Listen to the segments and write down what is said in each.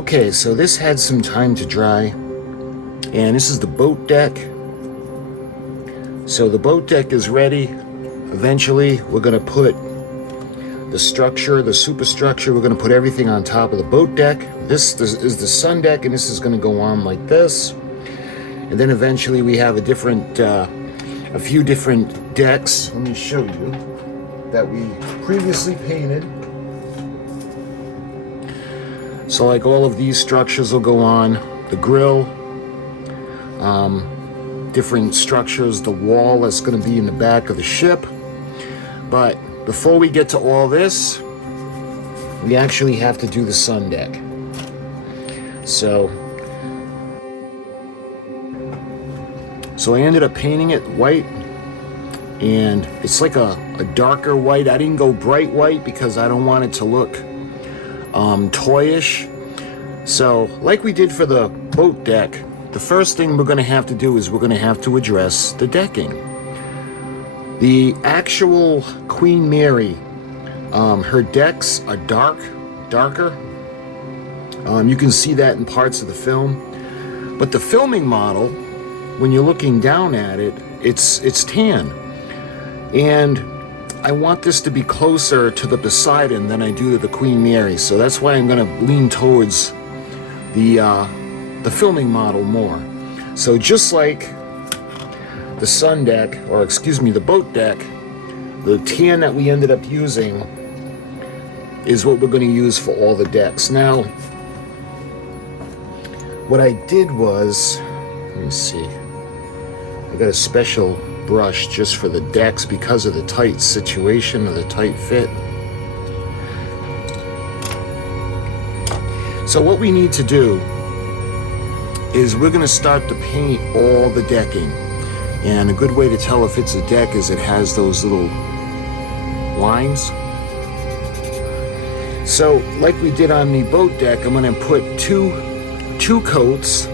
Okay, so this had some time to dry, and this is the boat deck. So the boat deck is ready. Eventually, we're going to put the structure, the superstructure, we're going to put everything on top of the boat deck. This is the sun deck, and this is going to go on like this. And then eventually we have a few different decks. Let me show you that we previously painted. So like all of these structures will go on, the grill, different structures, the wall that's going to be in the back of the ship. But before we get to all this, we actually have to do the sun deck. So I ended up painting it white, and it's like a darker white. I didn't go bright white because I don't want it to look toyish. So like we did for the boat deck, the first thing we're going to have to do is we're going to have to address the decking. The actual Queen Mary, her decks are darker. You can see that in parts of the film. But the filming model, when you're looking down at it, it's tan. And I want this to be closer to the Poseidon than I do to the Queen Mary. So that's why I'm going to lean towards the filming model more. So just like the sun deck, or excuse me, the boat deck, the tan that we ended up using is what we're going to use for all the decks. Now, what I did was, let me see, I got a special brush just for the decks because of the tight situation or the tight fit. So what we need to do is we're going to start to paint all the decking. And a good way to tell if it's a deck is it has those little lines. So like we did on the boat deck, I'm going to put two coats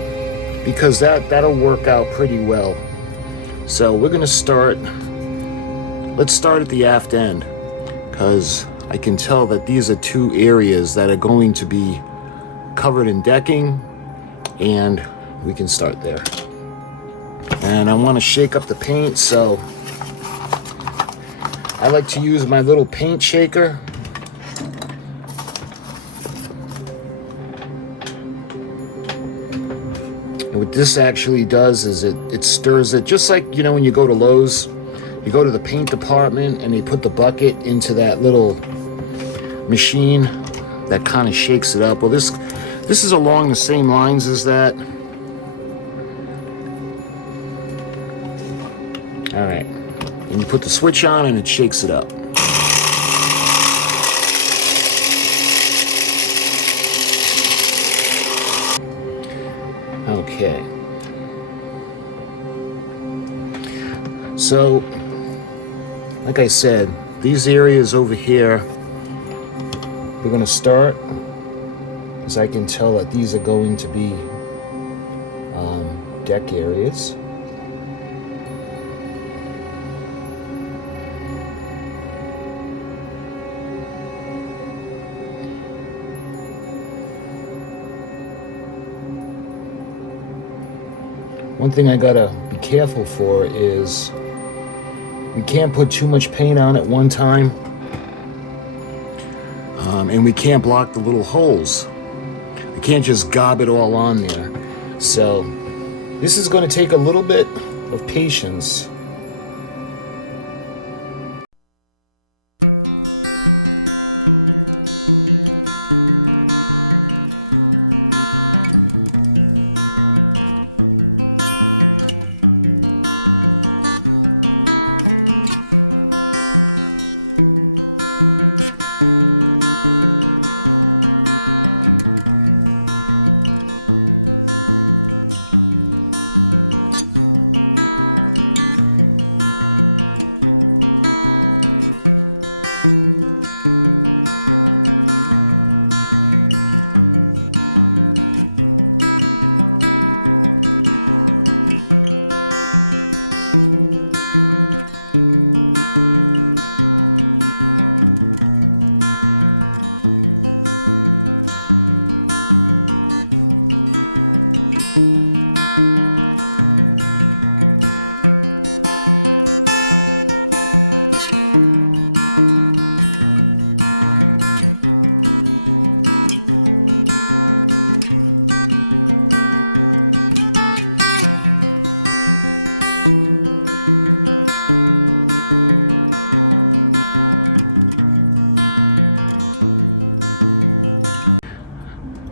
because that'll work out pretty well. So we're going to start, let's start at the aft end, because I can tell that these are two areas that are going to be covered in decking, and we can start there. And I want to shake up the paint, so I like to use my little paint shaker. And what this actually does is it stirs it, just like, you know, when you go to Lowe's, you go to the paint department and they put the bucket into that little machine that kind of shakes it up. Well, this is along the same lines as that. All right, and you put the switch on and it shakes it up. Okay. So, like I said, these areas over here, we're going to start, as I can tell that these are going to be deck areas. One thing I gotta be careful for is we can't put too much paint on at one time, and we can't block the little holes. We can't just gob it all on there. So this is going to take a little bit of patience.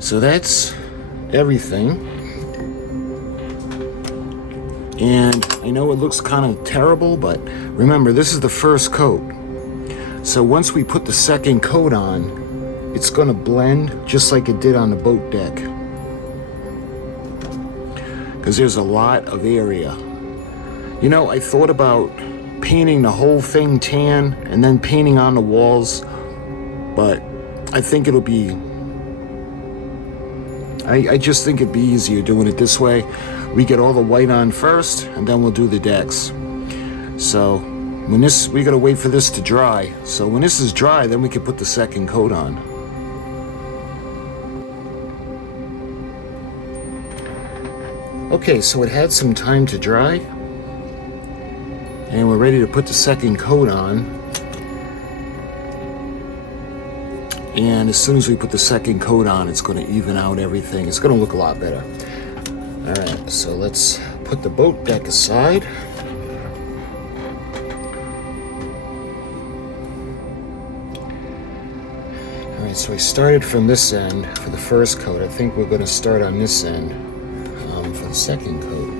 So that's everything. And I know it looks kind of terrible, but remember, this is the first coat. So once we put the second coat on, it's going to blend just like it did on the boat deck. Because there's a lot of area. You know, I thought about painting the whole thing tan and then painting on the walls, but I think it'll be... I just think it'd be easier doing it this way. We get all the white on first, and then we'll do the decks. So when this, we gotta wait for this to dry. So when this is dry, then we can put the second coat on. Okay, so it had some time to dry, and we're ready to put the second coat on. And as soon as we put the second coat on, it's going to even out everything. It's going to look a lot better. All right, so let's put the boat deck aside. All right, so I started from this end for the first coat. I think we're going to start on this end for the second coat.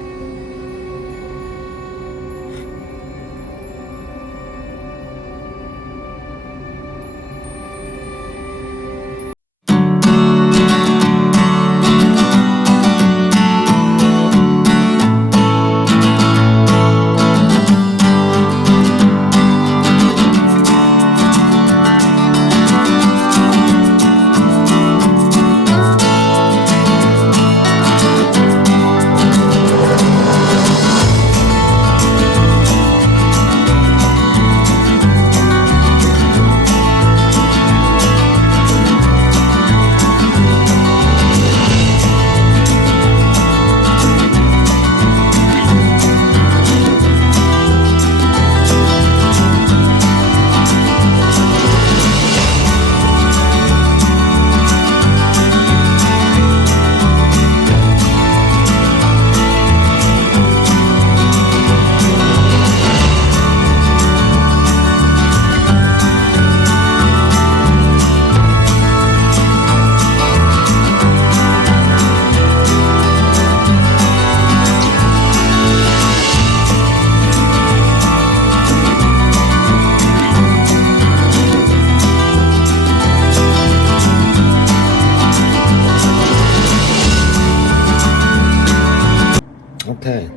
Okay,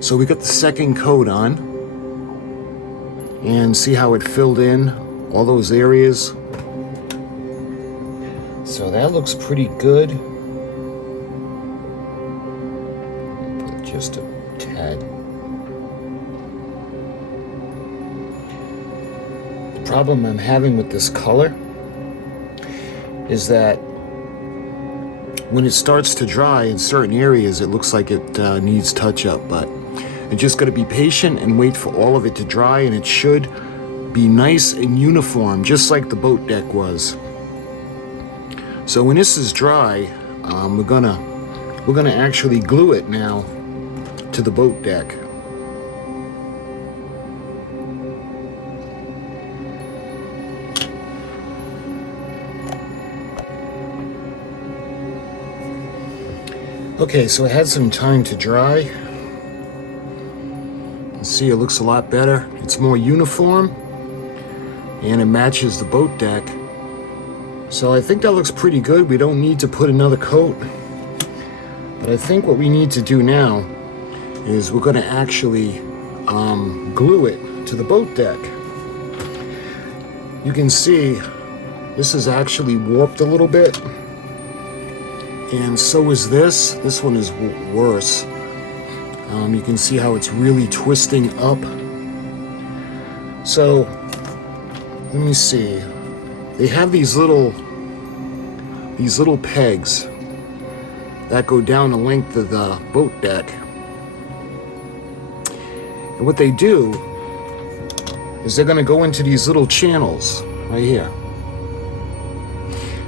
so we got the second coat on, and see how it filled in all those areas. So that looks pretty good. Put just a tad. The problem I'm having with this color is that when it starts to dry in certain areas, it looks like it needs touch-up, but you just got to be patient and wait for all of it to dry, and it should be nice and uniform, just like the boat deck was. So when this is dry, we're gonna actually glue it now to the boat deck. Okay, so it had some time to dry. You see, it looks a lot better. It's more uniform, and it matches the boat deck. So I think that looks pretty good. We don't need to put another coat. But I think what we need to do now is we're going to actually glue it to the boat deck. You can see this is actually warped a little bit. And so is this. This one is worse. You can see how it's really twisting up. So, let me see. They have these little pegs that go down the length of the boat deck. And what they do is they're going to go into these little channels right here.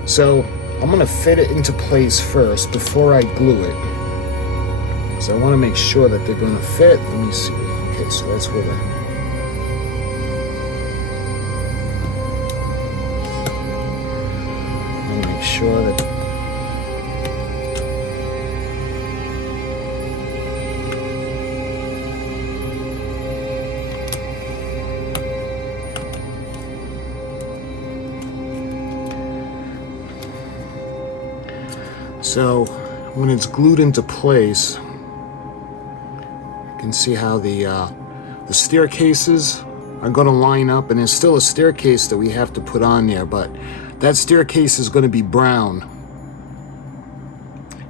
So, I'm going to fit it into place first before I glue it. So I want to make sure that they're going to fit. Let me see. Okay, so that's where I want to make sure that so when it's glued into place, you can see how the staircases are going to line up, and there's still a staircase that we have to put on there, but that staircase is going to be brown.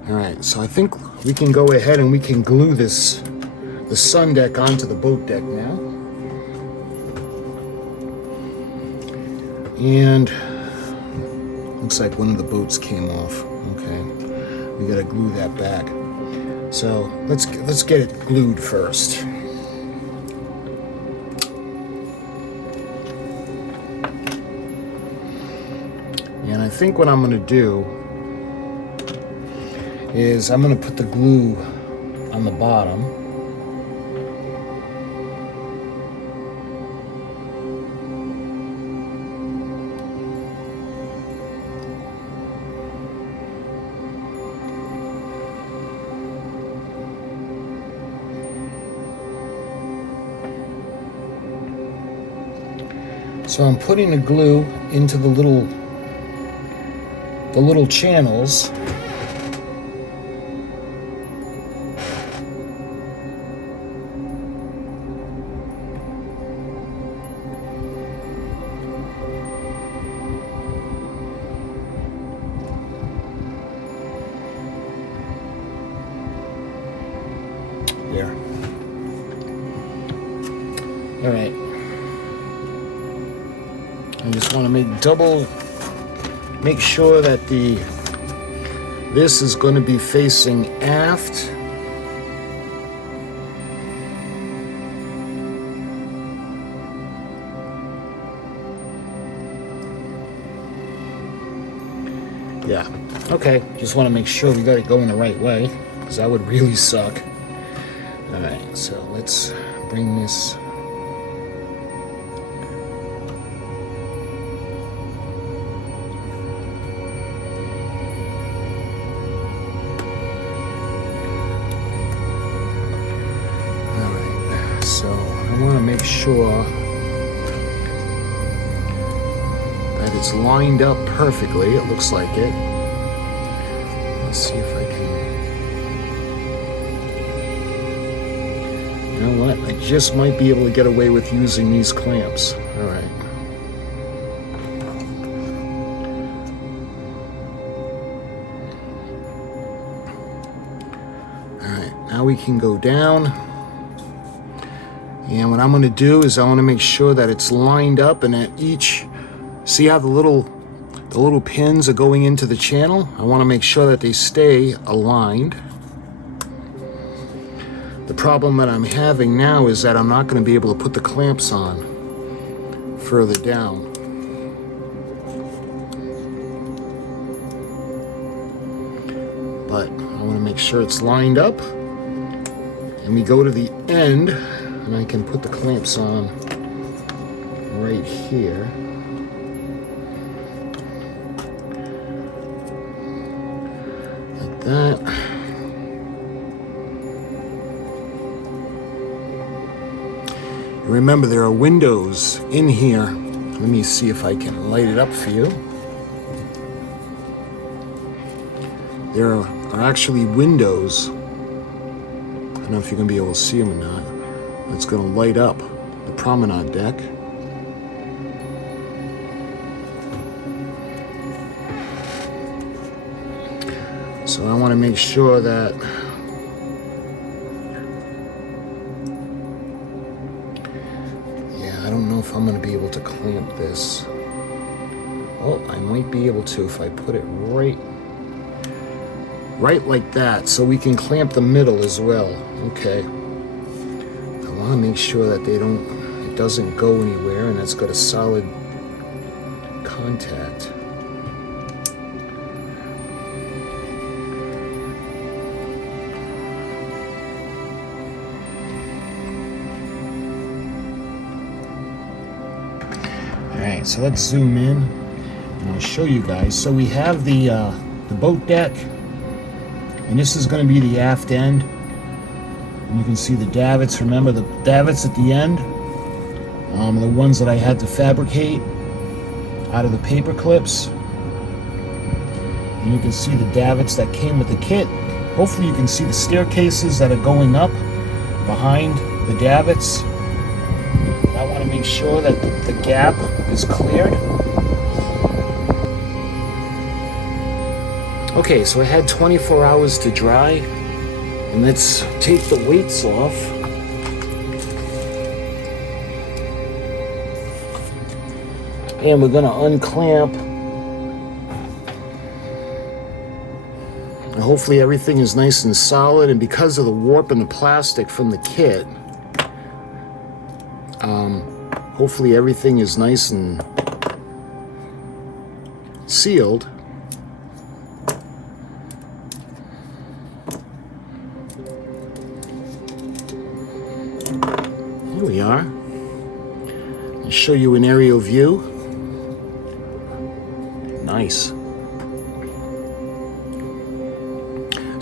All right, so I think we can go ahead and we can glue the sun deck onto the boat deck now. And looks like one of the boats came off. Okay, we got to glue that back. So let's get it glued first. And I think what I'm going to do is I'm going to put the glue on the bottom. So I'm putting the glue into the little channels. There. All right. I just want to make sure that this is going to be facing aft. Yeah, okay, just want to make sure we got it going the right way, because that would really suck. All right, so let's bring this. So I want to make sure that it's lined up perfectly. It looks like it. Let's see if I can. You know what? I just might be able to get away with using these clamps. All right. All right. Now we can go down. And what I'm going to do is I want to make sure that it's lined up, and at each, see how the little pins are going into the channel? I want to make sure that they stay aligned. The problem that I'm having now is that I'm not going to be able to put the clamps on further down. But I want to make sure it's lined up, and we go to the end. And I can put the clamps on right here. Like that. Remember, there are windows in here. Let me see if I can light it up for you. There are actually windows. I don't know if you're going to be able to see them or not. It's going to light up the promenade deck. So I want to make sure that I don't know if I'm going to be able to clamp this. Oh, I might be able to if I put it right like that, so we can clamp the middle as well. Okay. I want to make sure that it doesn't go anywhere, and it's got a solid contact. All right, so let's zoom in. I'll show you guys. So we have the boat deck, and this is going to be the aft end. And you can see the davits. Remember the davits at the end, the ones that I had to fabricate out of the paper clips. And you can see the davits that came with the kit. Hopefully you can see the staircases that are going up behind the davits. I want to make sure that the gap is cleared. Okay, so I had 24 hours to dry, and let's take the weights off. And we're going to unclamp. And hopefully everything is nice and solid, and because of the warp in the plastic from the kit, hopefully everything is nice and sealed. Here we are. I'll show you an aerial view. Nice.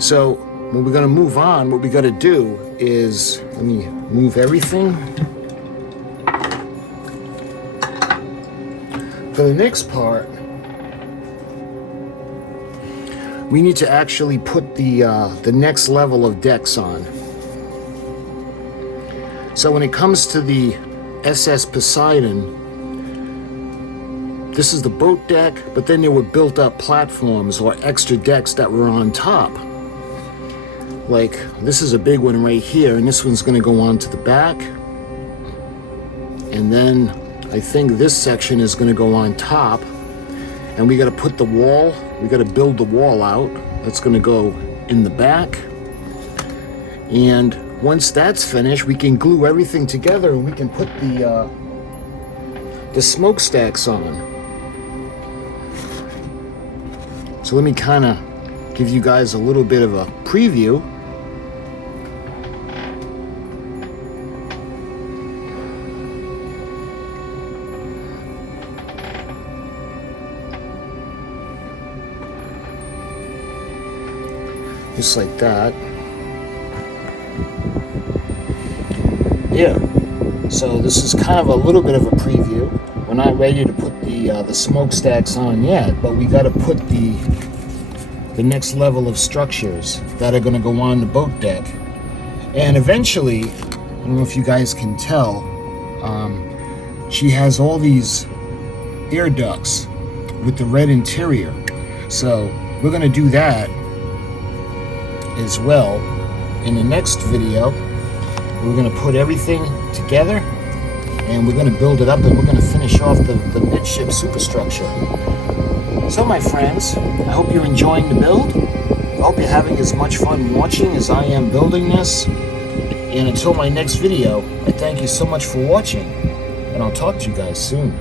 So when we're going to move on, what we got to do is, let me move everything. For the next part, we need to actually put the next level of decks on. So when it comes to the SS Poseidon, this is the boat deck, but then there were built up platforms or extra decks that were on top. Like, this is a big one right here, and this one's going to go on to the back. And then I think this section is going to go on top. And we got to put the wall, we got to build the wall out. That's going to go in the back. And once that's finished, we can glue everything together and we can put the smokestacks on. So let me kind of give you guys a little bit of a preview. Just like that. Yeah. So this is kind of a little bit of a preview. We're not ready to put the smokestacks on yet, but we got to put the next level of structures that are going to go on the boat deck. And eventually, I don't know if you guys can tell, she has all these air ducts with the red interior. So we're going to do that as well in the next video. We're going to put everything together and we're going to build it up, and we're going to finish off the midship superstructure. So my friends, I hope you're enjoying the build. I hope you're having as much fun watching as I am building this. And until my next video, I thank you so much for watching, and I'll talk to you guys soon.